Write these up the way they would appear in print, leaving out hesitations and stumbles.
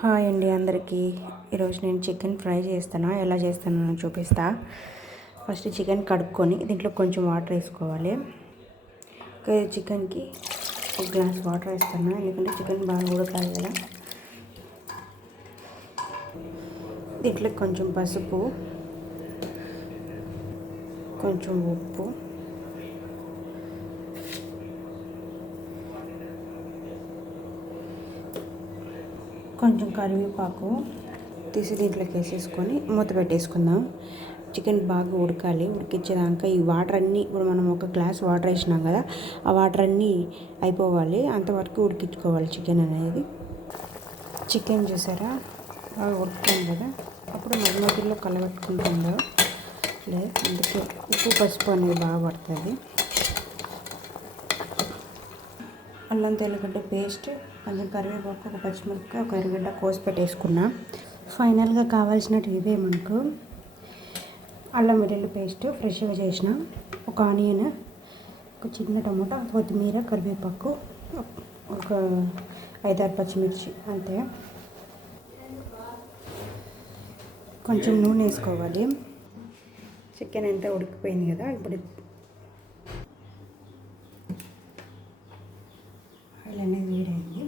Hi అండి అందరికీ. ఈరోజు నేను చికెన్ ఫ్రై చేస్తాను. ఎలా చేస్తానో చూపిస్తా. ఫస్ట్ చికెన్ కడుక్కొని దీంట్లో కొంచెం వాటర్ వేసుకోవాలి. చికెన్కి ఒక గ్లాస్ వాటర్ వేస్తాను, ఎందుకంటే చికెన్ బాగా ఉడకాలి కదా. దీంట్లో కొంచెం పసుపు, కొంచెం ఉప్పు, కొంచెం కరివేపాకు తీసి దీంట్లోకి వేసేసుకొని మూత పెట్టేసుకుందాం. చికెన్ బాగా ఉడకాలి. ఉడికించేదాకా ఈ వాటర్ అన్నీ, ఇప్పుడు మనం ఒక గ్లాస్ వాటర్ వేసినాం కదా, ఆ వాటర్ అన్నీ అయిపోవాలి. అంతవరకు ఉడికించుకోవాలి చికెన్ అనేది. చికెన్ చూసారా బాగా ఉడుకుతుంది కదా, అప్పుడు మధ్య మధ్యలో కలబెట్టుకుంటుందో లేదు, అందుకే ఉప్పు పసుపు అనేది బాగా పడుతుంది. అల్లం తెల్లగడ్డ పేస్ట్, కొంచెం కరివేపాకు, ఒక పచ్చిమిరపకాయ, ఒక ఎర్రగడ్డ కోసి పెట్టేసుకున్నా. ఫైనల్గా కావాల్సినట్టు ఇవే మనకు. అల్లం వెల్లుల్లి పేస్ట్ ఫ్రెష్గా చేసిన, ఒక ఆనియన్, ఒక చిన్న టమాటా, కొత్తిమీర, కరివేపాకు, ఒక 5-6 పచ్చిమిర్చి, అంతే. కొంచెం నూనె వేసుకోవాలి. చికెన్ అంతా ఉడికిపోయింది కదా, ఇప్పుడు ఆయిల్ అనేది వేడైంది.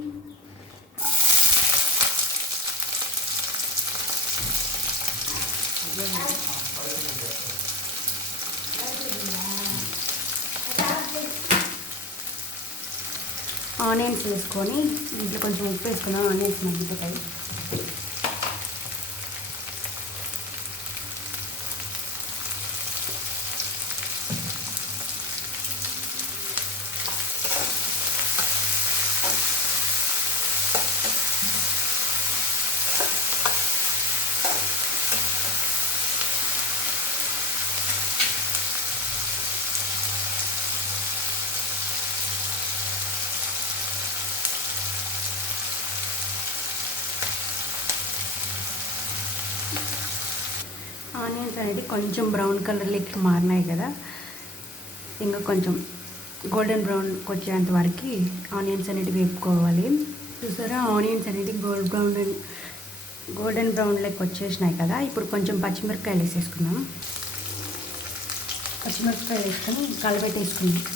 ఆనియన్స్ వేసుకొని దీంట్లో కొంచెం ఉప్పు వేసుకున్నాం, ఆనియన్స్ మగ్గిపోతాయి. ఆనియన్స్ అనేది కొంచెం బ్రౌన్ కలర్లోకి మారినాయి కదా, ఇంకా కొంచెం గోల్డెన్ బ్రౌన్కి వచ్చేంత వరకు ఆనియన్స్ అనేది వేపుకోవాలి. చూసారా, ఆనియన్స్ అనేది గోల్డెన్ బ్రౌన్లోకి వచ్చేసినాయి కదా. ఇప్పుడు కొంచెం పచ్చిమిరపకాయలు వేసేసుకున్నాం. పచ్చిమిరపకాయలు వేసుకొని కలబెట్టేసుకున్నాం.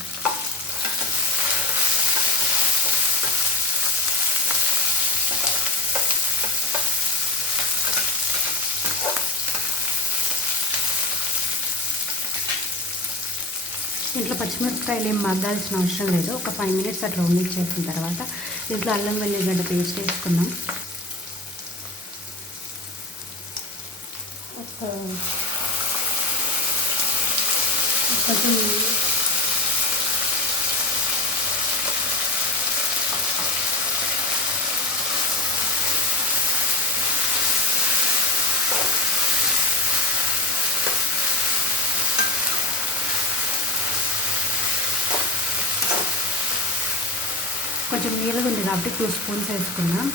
దీంట్లో పచ్చిమిరపకాయలు ఏం మగ్గాల్సిన అవసరం లేదు. ఒక 5 మినిట్స్ అట్లా ఉండిచ్చేసిన తర్వాత దీంట్లో అల్లం వెల్లిగడ్డ పేస్ట్ వేసుకున్నాం. కొంచెం కొంచెం నీళ్ళగా ఉంది కాబట్టి 2 స్పూన్స్ వేసుకున్నాం.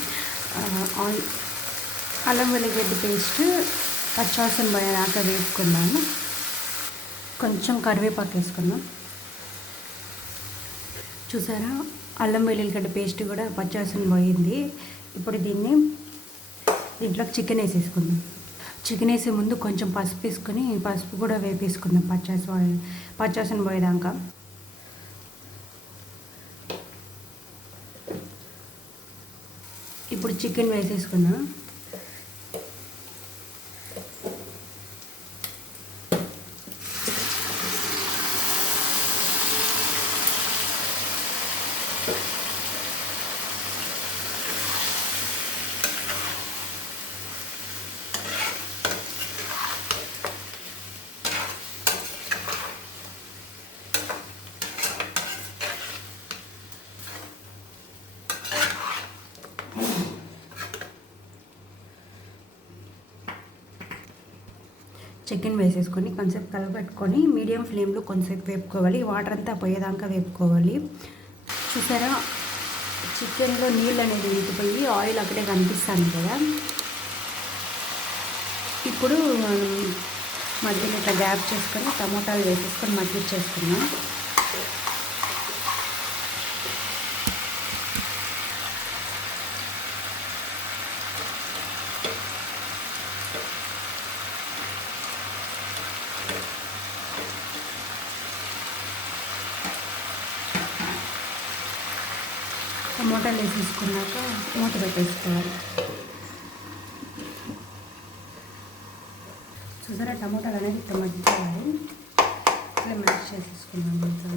అల్లం వెల్లిగడ్డ పేస్ట్ పచ్చివాసన పోయేదాకా వేసుకున్నాము. కొంచెం కరివేపాకు వేసుకున్నాం. చూసారా, అల్లం వెల్లిగడ్డ పేస్ట్ కూడా పచ్చివాసన పోయింది. ఇప్పుడు దీంట్లోకి చికెన్ వేసేసుకుందాం. చికెన్ వేసే ముందు కొంచెం పసుపు వేసుకొని పసుపు కూడా వేపేసుకుందాం పచ్చివాసన పోయేదాకా. ఇప్పుడు చికెన్ వేసేసుకున్నా. చికెన్ వేసేసుకొని కొంచెంసేపు కలపెట్టుకొని మీడియం ఫ్లేమ్లో కొంచెంసేపు వేపుకోవాలి. వాటర్ అంతా పోయేదాకా వేపుకోవాలి. చూసారా, చికెన్లో నీళ్ళు అనేది ఇంకిపోయి ఆయిల్ అక్కడే కనిపిస్తుంది కదా. ఇప్పుడు మధ్యలో ఇట్లా గ్యాప్ చేసుకొని టమోటాలు వేసేసుకొని మగ్గిచ్చేసుకున్నాం. టమోటాలు వేసేసుకున్నాక మూత పెట్టేసుకోవాలి. చూసారా టమోటాలు అనేది ఇట్లా మగ్గిపోవాలి. ఇట్లా మ్యాష్ చేసేసుకున్నాం మొత్తం.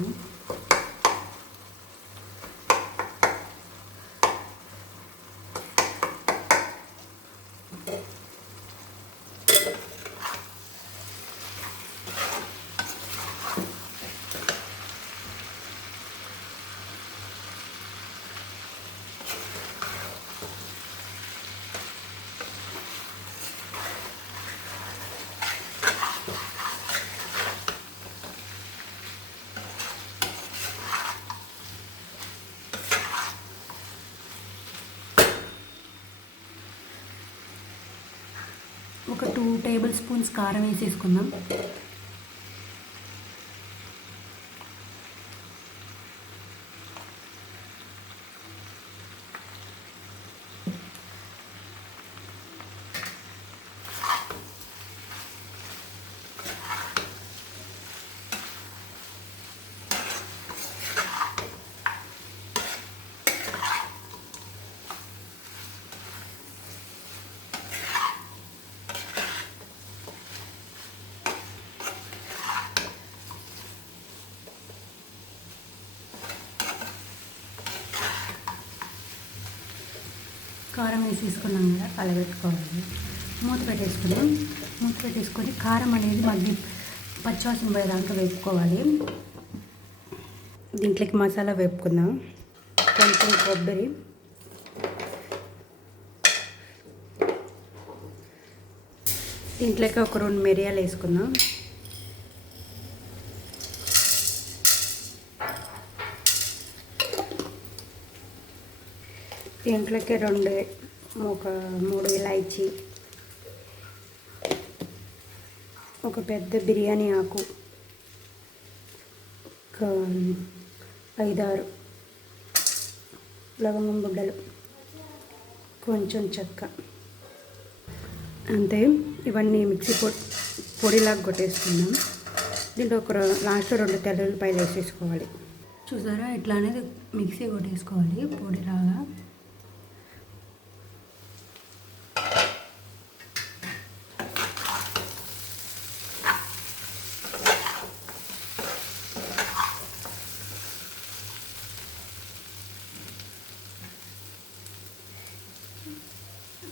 ఒక 2 టేబుల్ స్పూన్స్ కారం వేసేసుకుందాం. కారం వేసేసుకున్నాం కదా, కలబెట్టుకోవాలి. మూత పెట్టేసుకున్నాం. మూత పెట్టేసుకొని కారం అనేది మగ్గి పచ్చివాసన పోయేదాకా వేపుకోవాలి. దీంట్లోకి మసాలా వేపుకుందాం. కొంచెం కొబ్బరి, దీంట్లోకి ఒక 2 మిరియాలు వేసుకుందాం. దీంట్లోకి 3 ఇలాచీ, ఒక పెద్ద బిర్యానీ ఆకు, ఒక 5-6 లవంగం బుడ్డలు, కొంచెం చెక్క, అంతే. ఇవన్నీ మిక్సీ పొడిలాగా కొట్టేసుకుందాం. దీంట్లో లాస్ట్లో 2 తెల్లుల్లిపాయలు వేసేసుకోవాలి. చూసారా ఇట్లా అనేది మిక్సీ కొట్టేసుకోవాలి పొడిలాగా.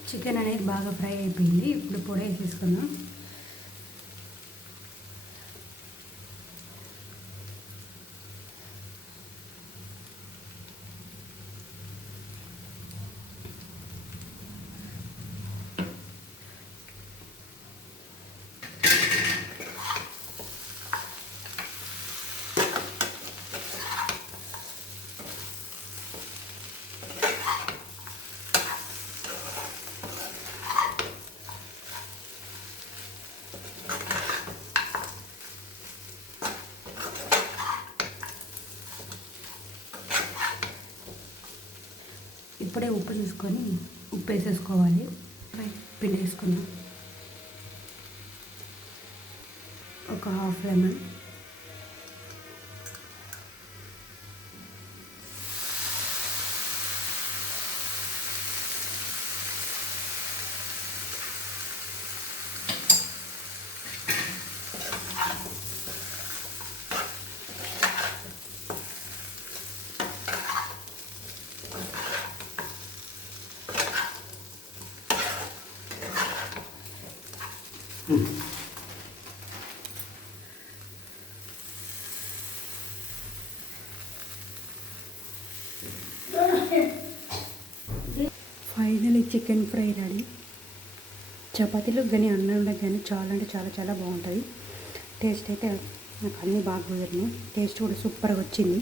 చికెన్ అనేది బాగా ఫ్రై అయిపోయింది. ఇప్పుడు పొడి వేసేసుకుందాం. ఇప్పుడే ఉప్పు తీసుకొని ఉప్పు వేసేసుకోవాలి. పిండి వేసుకుందాం. ఒక half lemon, finally chicken fry ready. చపాతీలో కానీ అన్నంలో కానీ చాలా అంటే చాలా చాలా బాగుంటుంది. టేస్ట్ అయితే నాకు అన్నీ బాగా కుదిరినాయి. టేస్ట్ కూడా సూపర్గా వచ్చింది.